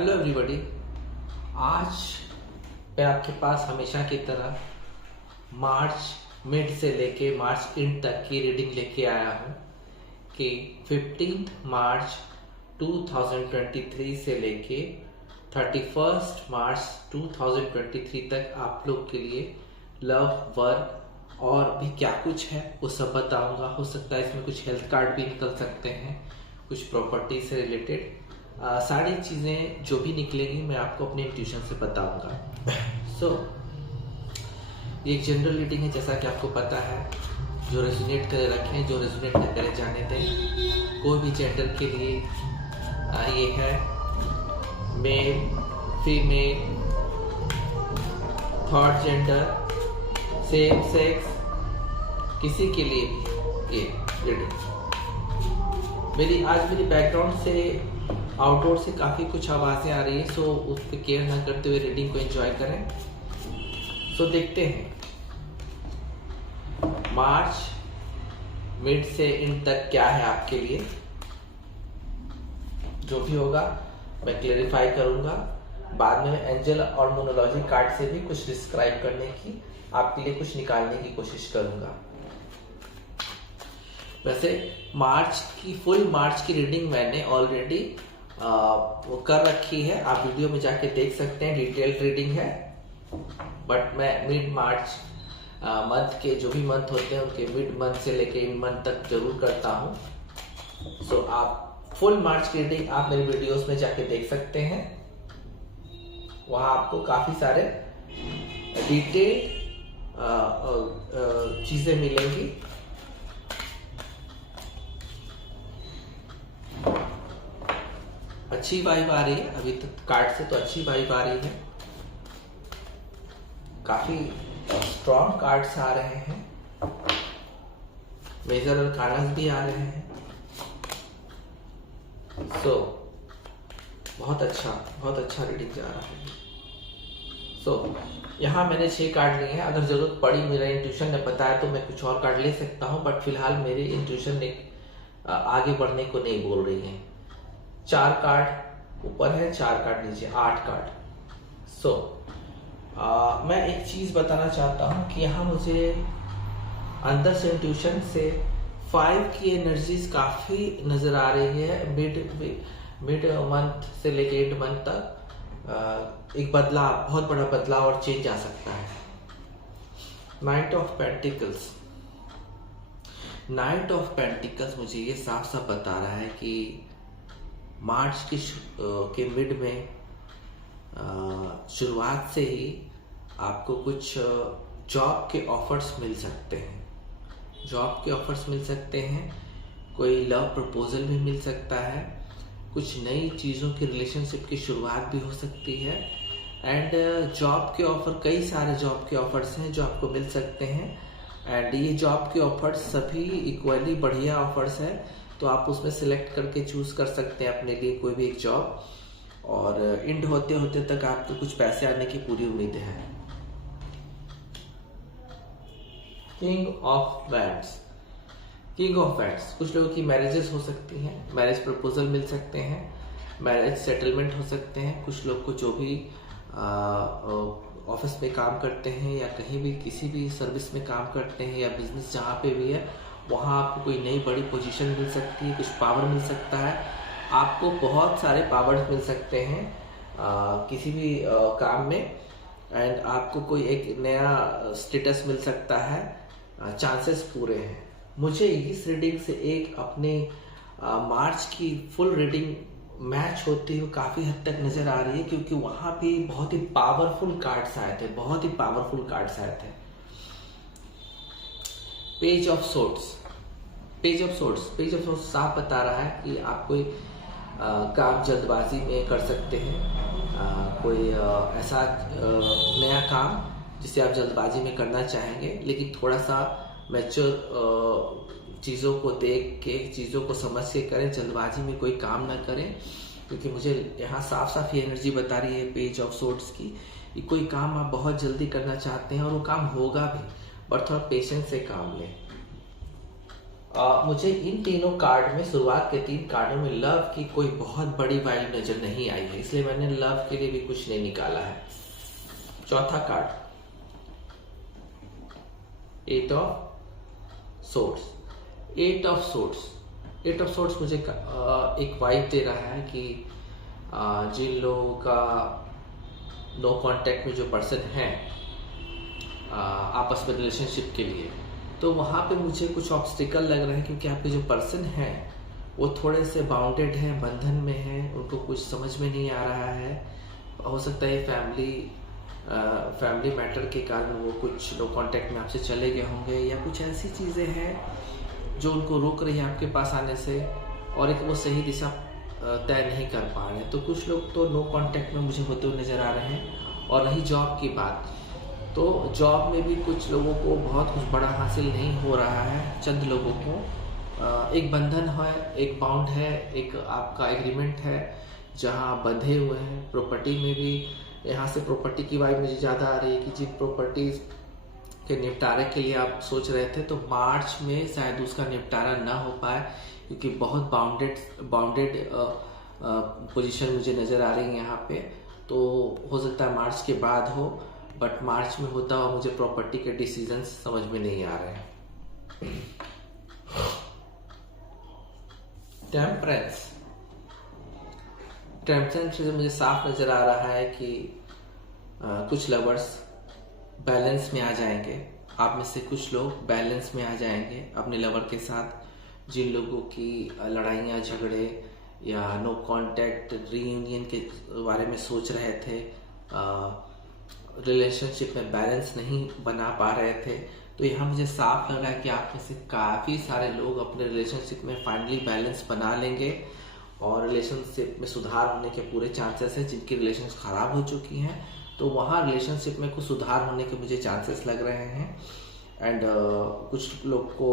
Hello everybody. आज मैं आपके पास हमेशा की तरह मार्च मिड से लेके मार्च एंड तक की रीडिंग लेके आया हूँ कि 15 मार्च 2023 से लेके 31 मार्च 2023 तक आप लोग के लिए लव, वर्क और भी क्या कुछ है वो सब बताऊंगा। हो सकता है इसमें कुछ हेल्थ कार्ड भी निकल सकते हैं, कुछ प्रॉपर्टी से रिलेटेड सारी चीज़ें जो भी निकलेंगी मैं आपको अपने इंट्यूशन से बताऊंगा। ये एक जनरल रीडिंग है, जैसा कि आपको पता है। जो रेजोनेट करे रखें, जो रेजोनेट न करे जाने दें। कोई भी जेंडर के लिए ये है, male, female, third gender, same sex, किसी के लिए भी ये रीडिंग। मेरी बैकग्राउंड से, आउटडोर से काफ़ी कुछ आवाज़ें आ रही है, सो उस पर केयर ना करते हुए रीडिंग को एंजॉय करें। सो देखते हैं मार्च मिड से इन तक क्या है आपके लिए। जो भी होगा मैं क्लेरिफाई करूंगा। बाद में एंजल और मोनोलॉजी कार्ड से भी कुछ डिस्क्राइब करने की, आपके लिए कुछ निकालने की कोशिश करूंगा। वैसे फुल मार्च की रीडिंग मैंने ऑलरेडी वो कर रखी है, आप वीडियो में जाके देख सकते हैं, डिटेल्ड रीडिंग है। बट मैं मिड मार्च मंथ के जो भी मंथ होते हैं उनके मिड मंथ से लेके इन मंथ तक जरूर करता हूँ। सो आप फुल मार्च की रीडिंग आप मेरे वीडियोस में जाके देख सकते हैं, वहाँ आपको काफ़ी सारे डिटेल्ड चीज़ें मिलेंगी। अच्छी वाइब आ रही है अभी तक कार्ड से, तो अच्छी वाइब आ रही है। काफी स्ट्रॉन्ग कार्ड्स आ रहे हैं, मेजर अरकानास भी आ रहे हैं। सो बहुत अच्छा रीडिंग जा रहा है। सो यहाँ मैंने 6 कार्ड लिए हैं। अगर जरूरत पड़ी, मेरा इंट्यूशन ने बताया तो मैं कुछ और कार्ड ले सकता हूँ, बट फिलहाल मेरे इंट्यूशन ने आगे बढ़ने को नहीं बोल रही है। 4 कार्ड ऊपर है, 4 कार्ड नीचे, 8 कार्ड। मैं एक चीज बताना चाहता हूँ कि यहाँ मुझे अंदर से इंट्यूशन से 5 की एनर्जीज काफी नजर आ रही है। मिड मंथ से लेके एंड मंथ तक एक बदलाव, बहुत बड़ा बदलाव और चेंज आ सकता है। नाइट ऑफ पेंटिकल्स मुझे ये साफ साफ बता रहा है कि मार्च के मिड में शुरुआत से ही आपको कुछ जॉब के ऑफर्स मिल सकते हैं। कोई लव प्रपोजल भी मिल सकता है। कुछ नई चीज़ों की रिलेशनशिप की शुरुआत भी हो सकती है। एंड जॉब के ऑफर, कई सारे जॉब के ऑफर्स हैं जो आपको मिल सकते हैं। एंड ये जॉब के ऑफर्स सभी इक्वली बढ़िया ऑफर्स हैं, तो आप उसमें सिलेक्ट करके चूज कर सकते हैं अपने लिए कोई भी एक जॉब। और एंड होते होते तक आपको कुछ पैसे आने की पूरी उम्मीद है। किंग ऑफ वैंड्स, कुछ लोगों की मैरिजेस हो सकती हैं, मैरिज प्रपोजल मिल सकते हैं, मैरिज सेटलमेंट हो सकते हैं। कुछ लोग को जो भी ऑफिस में काम करते हैं या कहीं भी किसी भी सर्विस में काम करते हैं या बिजनेस जहाँ पे भी है, वहाँ आपको कोई नई बड़ी पोजीशन मिल सकती है, कुछ पावर मिल सकता है। आपको बहुत सारे पावर्स मिल सकते हैं किसी भी काम में। एंड आपको कोई एक नया स्टेटस मिल सकता है, चांसेस पूरे हैं। मुझे इस रीडिंग से एक अपने मार्च की फुल रीडिंग मैच होती हुई काफ़ी हद तक नज़र आ रही है, क्योंकि वहाँ पे बहुत ही पावरफुल कार्ड्स आए थे। पेज ऑफ सोर्ट्स साफ बता रहा है कि आप कोई काम जल्दबाजी में कर सकते हैं। कोई ऐसा नया काम जिसे आप जल्दबाजी में करना चाहेंगे, लेकिन थोड़ा सा मैच्योर चीज़ों को देख के, चीज़ों को समझ के करें। जल्दबाजी में कोई काम ना करें, क्योंकि मुझे यहाँ साफ ये एनर्जी बता रही है पेज ऑफ सोर्ट्स की कि कोई काम आप बहुत जल्दी करना चाहते हैं और वो काम होगा भी, पर थोड़ा पेशेंस से काम लें। मुझे इन तीनों कार्ड में, शुरुआत के 3 कार्डों में लव की कोई बहुत बड़ी वाइब नजर नहीं आई है, इसलिए मैंने लव के लिए भी कुछ नहीं निकाला है। चौथा card, 8 of swords. 8 of swords मुझे एक वाइब दे रहा है कि जिन लोगों का नो कांटेक्ट में जो पर्सन है आपस में रिलेशनशिप के लिए, तो वहाँ पे मुझे कुछ ऑब्स्टिकल लग रहे हैं, क्योंकि आपके जो पर्सन है वो थोड़े से बाउंडेड हैं, बंधन में हैं, उनको कुछ समझ में नहीं आ रहा है। हो सकता है फैमिली मैटर के कारण वो कुछ नो कांटेक्ट में आपसे चले गए होंगे, या कुछ ऐसी चीज़ें हैं जो उनको रोक रही है आपके पास आने से, और एक वो सही दिशा तय नहीं कर पा रहे हैं। तो कुछ लोग तो नो कांटेक्ट में मुझे होते हुए नज़र आ रहे हैं। और रही जॉब की बात, तो जॉब में भी कुछ लोगों को बहुत कुछ बड़ा हासिल नहीं हो रहा है। चंद लोगों को एक बंधन है, एक बाउंड है, एक आपका एग्रीमेंट है जहां आप बंधे हुए हैं। प्रॉपर्टी में भी यहाँ से प्रॉपर्टी की वाइब मुझे ज़्यादा आ रही है कि जिन प्रॉपर्टीज के निपटारे के लिए आप सोच रहे थे, तो मार्च में शायद उसका निपटारा ना हो पाए, क्योंकि बहुत बाउंडेड पोजीशन मुझे नज़र आ रही है यहाँ पे। तो हो सकता है मार्च के बाद हो, बट मार्च में होता हुआ मुझे प्रॉपर्टी के डिसीजंस समझ में नहीं आ रहे हैं। टेम्परेंस से मुझे साफ नजर आ रहा है कि कुछ लवर्स बैलेंस में आ जाएंगे। आप में से कुछ लोग बैलेंस में आ जाएंगे अपने लवर के साथ। जिन लोगों की लड़ाइयाँ, झगड़े या नो कांटेक्ट रीयूनियन के बारे में सोच रहे थे, रिलेशनशिप में बैलेंस नहीं बना पा रहे थे, तो यहाँ मुझे साफ लग रहा है कि आप में से काफ़ी सारे लोग अपने रिलेशनशिप में फाइनली बैलेंस बना लेंगे और रिलेशनशिप में सुधार होने के पूरे चांसेस हैं। जिनकी रिलेशंस खराब हो चुकी हैं, तो वहाँ रिलेशनशिप में कुछ सुधार होने के मुझे चांसेस लग रहे हैं। एंड कुछ लोग को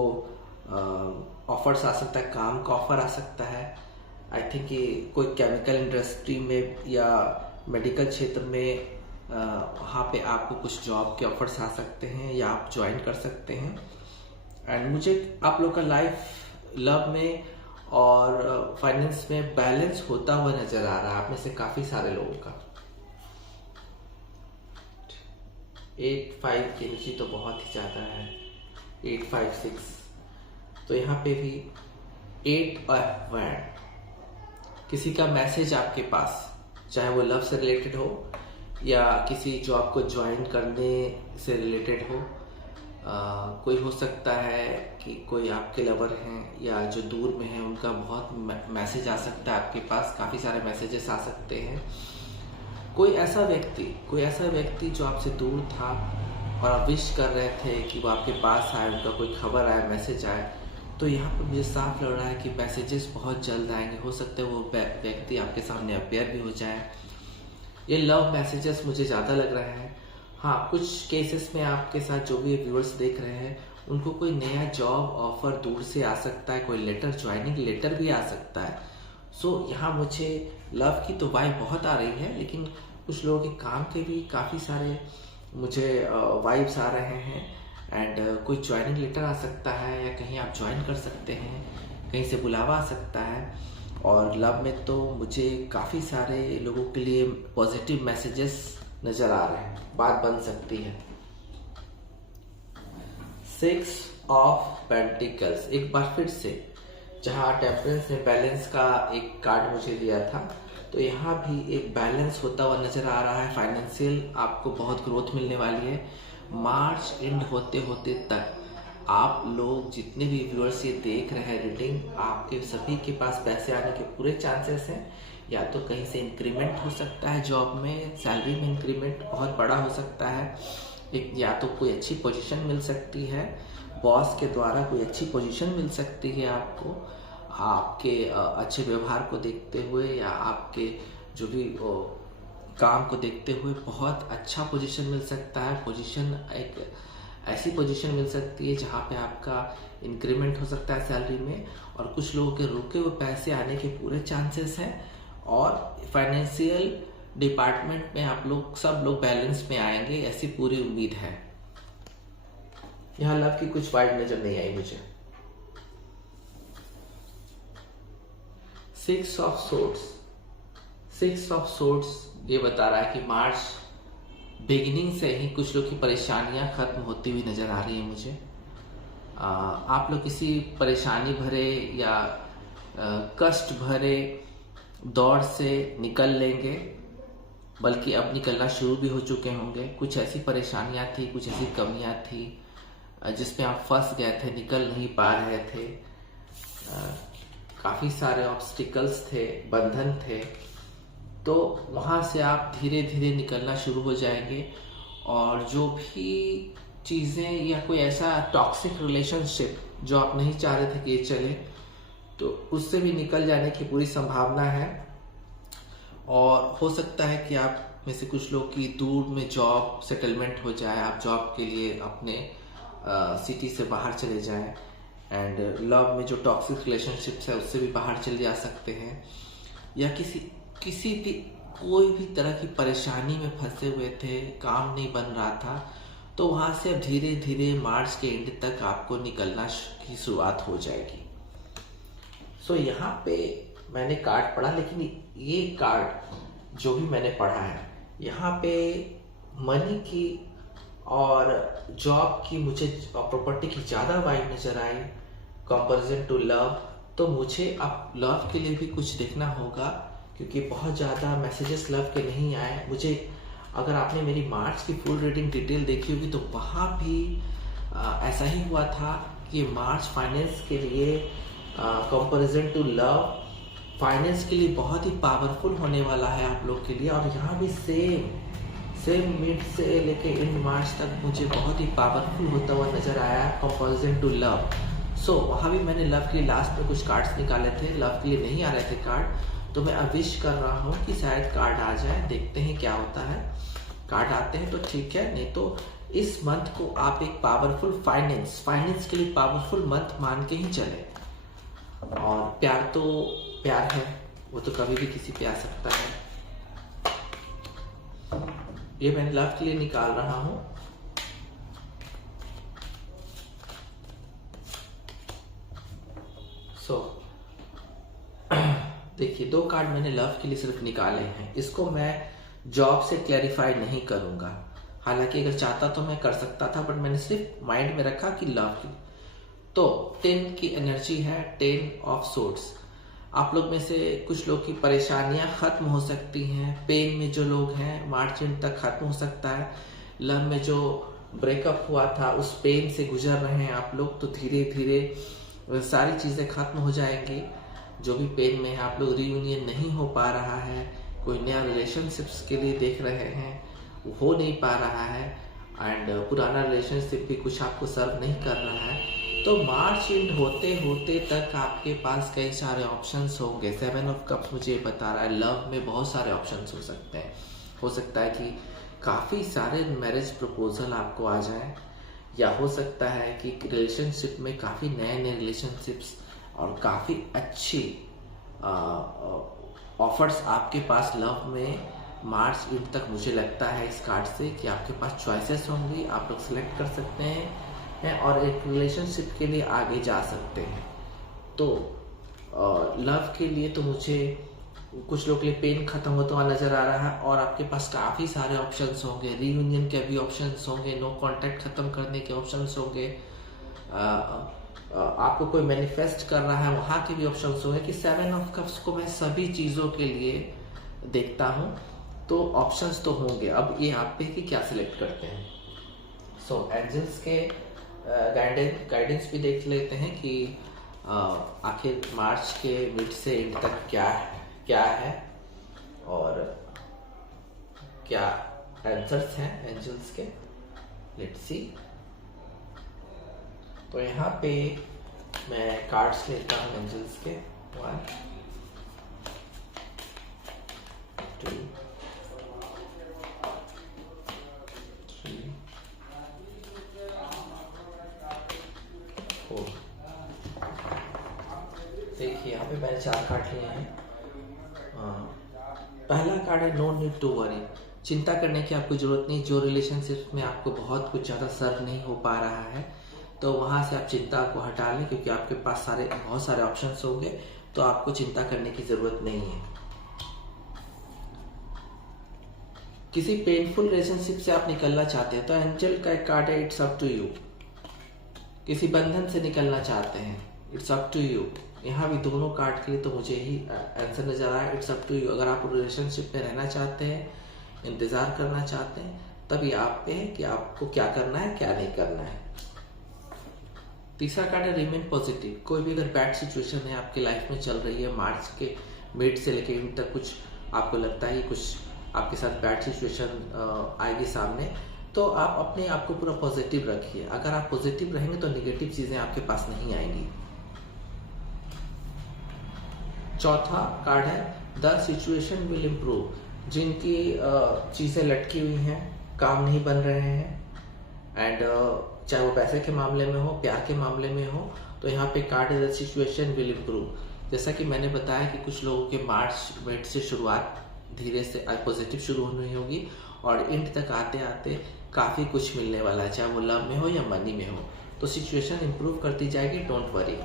ऑफर्स आ सकता है, काम का ऑफर आ सकता है। आई थिंक कि कोई केमिकल इंडस्ट्री में या मेडिकल क्षेत्र में वहाँ पे आपको कुछ जॉब के ऑफर्स आ सकते हैं या आप ज्वाइन कर सकते हैं। एंड मुझे आप लोग का लाइफ लव में और फाइनेंस में बैलेंस होता हुआ नजर आ रहा है आप में से काफी सारे लोगों का। 8-5 की एनर्जी तो बहुत ही ज्यादा है। 8-5-6, तो यहाँ पे भी 8 और 1, किसी का मैसेज आपके पास, चाहे वो लव से रिलेटेड हो या किसी जॉब को ज्वाइन करने से रिलेटेड हो। कोई हो सकता है कि कोई आपके लवर हैं या जो दूर में हैं, उनका बहुत मैसेज आ सकता है आपके पास, काफ़ी सारे मैसेजेस आ सकते हैं। कोई ऐसा व्यक्ति जो आपसे दूर था और आप विश कर रहे थे कि वो आपके पास आए, उनका कोई खबर आए, मैसेज आए, तो यहाँ पर मुझे साफ लग रहा है कि मैसेजेस बहुत जल्द आएंगे। हो सकता है वो व्यक्ति आपके सामने अपेयर भी हो जाए। ये लव मैसेजेस मुझे ज़्यादा लग रहे हैं। हाँ, कुछ केसेस में आपके साथ जो भी व्यूअर्स देख रहे हैं, उनको कोई नया जॉब ऑफर दूर से आ सकता है, कोई लेटर, ज्वाइनिंग लेटर भी आ सकता है। सो यहाँ मुझे लव की तो वाइब बहुत आ रही है, लेकिन कुछ लोगों के काम के भी काफ़ी सारे मुझे वाइब्स आ रहे हैं। एंड कोई ज्वाइनिंग लेटर आ सकता है, या कहीं आप ज्वाइन कर सकते हैं, कहीं से बुलावा आ सकता है। और लव में तो मुझे काफ़ी सारे लोगों के लिए पॉजिटिव मैसेजेस नज़र आ रहे हैं, बात बन सकती है। 6 ऑफ पेंटिकल्स, एक बार फिर से जहाँ टेम्परेंस ने बैलेंस का एक कार्ड मुझे दिया था, तो यहाँ भी एक बैलेंस होता हुआ नज़र आ रहा है। फाइनेंशियल आपको बहुत ग्रोथ मिलने वाली है। मार्च एंड होते होते तक आप लोग जितने भी व्यूअर्स ये देख रहे हैं रीडिंग, आपके सभी के पास पैसे आने के पूरे चांसेस हैं। या तो कहीं से इंक्रीमेंट हो सकता है, जॉब में सैलरी में इंक्रीमेंट बहुत बड़ा हो सकता है, एक या तो कोई अच्छी पोजीशन मिल सकती है, बॉस के द्वारा कोई अच्छी पोजीशन मिल सकती है आपको, आपके अच्छे व्यवहार को देखते हुए या आपके जो भी काम को देखते हुए बहुत अच्छा पोजीशन मिल सकता है। पोजीशन एक ऐसी पोजीशन मिल सकती है जहाँ पे आपका इंक्रीमेंट हो सकता है सैलरी में, और कुछ लोगों के रुके हुए पैसे आने के पूरे चांसेस हैं। और फाइनेंशियल डिपार्टमेंट में आप लोग सब लोग बैलेंस में आएंगे, ऐसी पूरी उम्मीद है। यहाँ लव की कुछ वाइब नजर नहीं आई मुझे। सिक्स ऑफ सोर्ड्स ये बता रहा है कि मार्च बिगिनिंग से ही कुछ लोग की परेशानियां खत्म होती हुई नजर आ रही है मुझे। आप लोग किसी परेशानी भरे या कष्ट भरे दौर से निकल लेंगे, बल्कि अब निकलना शुरू भी हो चुके होंगे। कुछ ऐसी परेशानियां थी, कुछ ऐसी कमियां थी जिसमें आप फंस गए थे, निकल नहीं पा रहे थे। काफ़ी सारे ऑब्स्टिकल्स थे, बंधन थे, तो वहाँ से आप धीरे धीरे निकलना शुरू हो जाएंगे। और जो भी चीज़ें या कोई ऐसा टॉक्सिक रिलेशनशिप जो आप नहीं चाह रहे थे कि ये चले, तो उससे भी निकल जाने की पूरी संभावना है। और हो सकता है कि आप में से कुछ लोग की दूर में जॉब सेटलमेंट हो जाए, आप जॉब के लिए अपने सिटी से बाहर चले जाएं, एंड लव में जो टॉक्सिक रिलेशनशिप्स है उससे भी बाहर चले जा सकते हैं। या किसी भी कोई भी तरह की परेशानी में फंसे हुए थे, काम नहीं बन रहा था, तो वहाँ से अब धीरे धीरे मार्च के एंड तक आपको निकलना की शुरुआत हो जाएगी। सो यहाँ पे मैंने कार्ड पढ़ा, लेकिन ये कार्ड जो भी मैंने पढ़ा है, यहाँ पे मनी की और जॉब की मुझे प्रॉपर्टी की ज़्यादा वाइब नज़र आई कंपैरिजन टू लव। तो मुझे अब लव के लिए भी कुछ देखना होगा, क्योंकि बहुत ज़्यादा मैसेजेस लव के नहीं आए मुझे। अगर आपने मेरी मार्च की फुल रीडिंग डिटेल देखी होगी तो वहाँ भी ऐसा ही हुआ था कि मार्च फाइनेंस के लिए कंपैरिजन टू लव, फाइनेंस के लिए बहुत ही पावरफुल होने वाला है आप लोग के लिए। और यहाँ भी सेम मिड से लेके एंड मार्च तक मुझे बहुत ही पावरफुल होता हुआ नजर आया कंपैरिजन टू लव। सो वहाँ भी मैंने लव के लिए लास्ट में कुछ कार्ड्स निकाले थे, लव के लिए नहीं आ रहे थे कार्ड, तो मैं अब विश कर रहा हूँ कि शायद कार्ड आ जाए। देखते हैं क्या होता है। कार्ड आते हैं तो ठीक है, नहीं तो इस मंथ को आप एक पावरफुल फाइनेंस के लिए पावरफुल मंथ मान के ही चले। और प्यार तो प्यार है, वो तो कभी भी किसी पे आ सकता है। ये मैं लव के लिए निकाल रहा हूं। देखिए, 2 कार्ड मैंने लव के लिए सिर्फ निकाले हैं। इसको मैं जॉब से क्लैरिफाई नहीं करूंगा, हालांकि अगर चाहता तो मैं कर सकता था, बट मैंने सिर्फ माइंड में रखा कि लव की। तो 10 की एनर्जी है, 10 ऑफ सोर्ड्स। आप लोग में से कुछ लोग की परेशानियां खत्म हो सकती हैं। पेन में जो लोग हैं मार्च एंड तक खत्म हो सकता है। लव में जो ब्रेकअप हुआ था उस पेन से गुजर रहे हैं आप लोग, तो धीरे धीरे सारी चीजें खत्म हो जाएंगी। जो भी पेन में है, आप लोग रीयूनियन नहीं हो पा रहा है, कोई नया रिलेशनशिप्स के लिए देख रहे हैं, वो हो नहीं पा रहा है, एंड पुराना रिलेशनशिप भी कुछ आपको सर्व नहीं कर रहा है, तो मार्च एंड होते होते तक आपके पास कई सारे ऑप्शंस होंगे। 7 ऑफ कप्स मुझे ये बता रहा है लव में बहुत सारे ऑप्शंस हो सकते हैं। हो सकता है कि काफ़ी सारे मैरिज प्रपोजल आपको आ जाए, या हो सकता है कि रिलेशनशिप में काफ़ी नए नए रिलेशनशिप्स और काफ़ी अच्छी ऑफर्स आपके पास लव में मार्च एंड तक। मुझे लगता है इस कार्ड से कि आपके पास चॉइसेस होंगी, आप लोग सिलेक्ट कर सकते हैं और एक रिलेशनशिप के लिए आगे जा सकते हैं। तो लव के लिए तो मुझे कुछ लोग के लिए पेन खत्म होता हुआ नजर आ रहा है, और आपके पास काफ़ी सारे ऑप्शंस होंगे। रीयूनियन के भी ऑप्शंस होंगे, नो कांटेक्ट खत्म करने के ऑप्शंस होंगे, आपको कोई मैनिफेस्ट कर रहा है वहाँ के भी ऑप्शंस होंगे। कि 7 ऑफ कप्स को मैं सभी चीज़ों के लिए देखता हूँ, तो ऑप्शंस तो होंगे। अब ये आप पे कि क्या सिलेक्ट करते हैं। सो एंजल्स के गाइडेंस भी देख लेते हैं कि आखिर मार्च के मिड से एंड तक क्या है और क्या आंसर्स हैं एंजल्स के। Let's see. तो यहाँ पे मैं कार्ड्स लेता हूँ एंजल्स के। 1 2 3 4। देखिए यहाँ पे मैंने 4 कार्ड लिए हैं। पहला कार्ड है नो नीड टू वरी। चिंता करने की आपको जरूरत नहीं। जो रिलेशनशिप में आपको बहुत कुछ ज़्यादा सर्व नहीं हो पा रहा है, तो वहाँ से आप चिंता को हटा लें, क्योंकि आपके पास बहुत सारे ऑप्शंस होंगे। तो आपको चिंता करने की जरूरत नहीं है। किसी पेनफुल रिलेशनशिप से आप निकलना चाहते हैं तो एंजल का एक कार्ड है, इट्स अप टू यू। किसी बंधन से निकलना चाहते हैं, इट्स अप टू यू। यहाँ भी दोनों कार्ड के लिए तो मुझे ही आंसर नजर आया, इट्स अप टू यू। अगर आप रिलेशनशिप में रहना चाहते हैं, इंतजार करना चाहते हैं, तभी आप पे है कि आपको क्या करना है क्या नहीं करना है। तीसरा कार्ड है रिमेन पॉजिटिव। कोई भी अगर बैड सिचुएशन है आपकी लाइफ में चल रही है, मार्च के मिड से लेकर एंड तक कुछ आपको लगता है कुछ आपके साथ बैड सिचुएशन आएगी सामने, तो आप अपने आप को पूरा पॉजिटिव रखिए। अगर आप पॉजिटिव रहेंगे तो नेगेटिव चीजें आपके पास नहीं आएंगी। चौथा कार्ड है द सिचुएशन विल इम्प्रूव। जिनकी चीजें लटकी हुई हैं, काम नहीं बन रहे हैं, एंड चाहे वो पैसे के मामले में हो, प्यार के मामले में हो, तो यहाँ पे कार्ड है द सिचुएशन विल इम्प्रूव। जैसा कि मैंने बताया कि कुछ लोगों के मार्च मिड से शुरुआत धीरे से पॉजिटिव शुरू होनी होगी और एंड तक आते आते काफी कुछ मिलने वाला है, चाहे वो लव में हो या मनी में हो। तो सिचुएशन इंप्रूव करती जाएगी, डोंट वरी।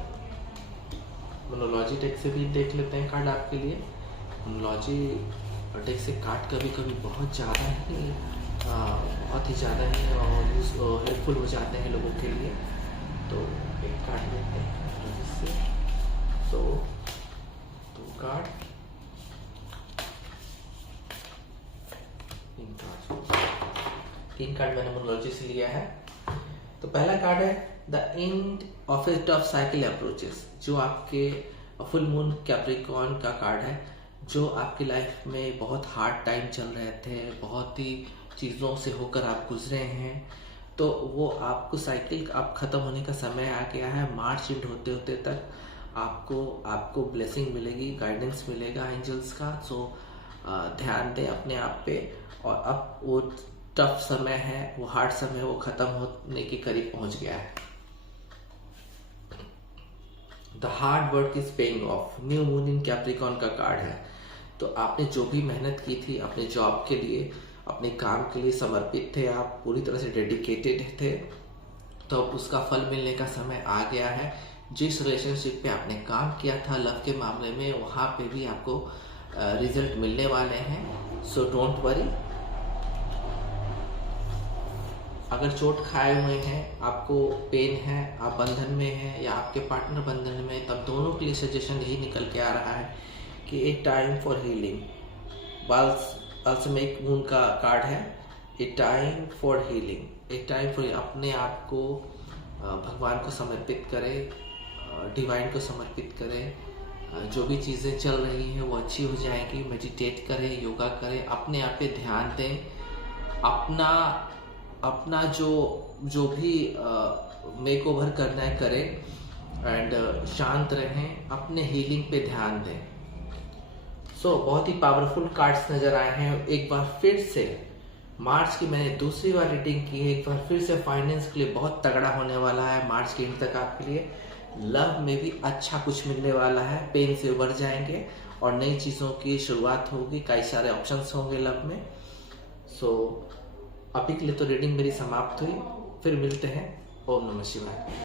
मोनोलॉजी डेक से भी देख लेते हैं कार्ड आपके लिए। मोनोलॉजी डेक से कार्ड कभी कभी बहुत ज़्यादा ही बहुत ही ज़्यादा ही हेल्पफुल हो जाते हैं लोगों के लिए। तो एक कार्ड लेते हैं जिससे तो कार्ड तीन कार्ड मैंने मोनोलॉजी से लिया है। तो पहला कार्ड है the end of A tough cycle approaches, जो आपके फुल मून कैप्रिकॉर्न का कार्ड है, जो आपकी लाइफ में बहुत हार्ड टाइम चल रहे थे, बहुत ही चीज़ों से होकर आप गुजरे हैं, तो वो आपको साइकिल आप ख़त्म होने का समय आ गया है। मार्च एंड होते होते तक आपको ब्लेसिंग मिलेगी, गाइडेंस मिलेगा एंजल्स का। सो ध्यान दें अपने आप पे, और अब वो टफ समय है, वो हार्ड समय वो खत्म होने के करीब पहुंच गया है। The hard work is paying off, new moon in Capricorn का कार्ड है। तो आपने जो भी मेहनत की थी अपने जॉब के लिए, अपने काम के लिए समर्पित थे, आप पूरी तरह से डेडिकेटेड थे, तो अब उसका फल मिलने का समय आ गया है। जिस रिलेशनशिप पे आपने काम किया था लव के मामले में, वहां पे भी आपको रिजल्ट मिलने वाले हैं। So don't worry. अगर चोट खाए हुए हैं, आपको पेन है, आप बंधन में हैं या आपके पार्टनर बंधन में, तब दोनों के लिए सजेशन यही निकल के आ रहा है कि एक time for healing. Balsamic moon का कार्ड है, ए टाइम फॉर हीलिंग। एक टाइम फॉर अपने आप को भगवान को समर्पित करें, डिवाइन को समर्पित करें। जो भी चीज़ें चल रही हैं वो अच्छी हो जाएंगी। मेडिटेट करें, योगा करें, अपने आप पे ध्यान दें, अपना जो भी मेक ओवर करना है करें, एंड शांत रहें, अपने हीलिंग पे ध्यान दें। सो बहुत ही पावरफुल कार्ड्स नजर आए हैं। एक बार फिर से मार्च की मैंने दूसरी बार रीडिंग की है, एक बार फिर से फाइनेंस के लिए बहुत तगड़ा होने वाला है मार्च के एंड तक आपके लिए। लव में भी अच्छा कुछ मिलने वाला है, पेन से उबर जाएंगे और नई चीज़ों की शुरुआत होगी, कई सारे ऑप्शंस होंगे लव में। सो अभी के लिए तो रीडिंग मेरी समाप्त हुई, फिर मिलते हैं। ओम नमः शिवाय।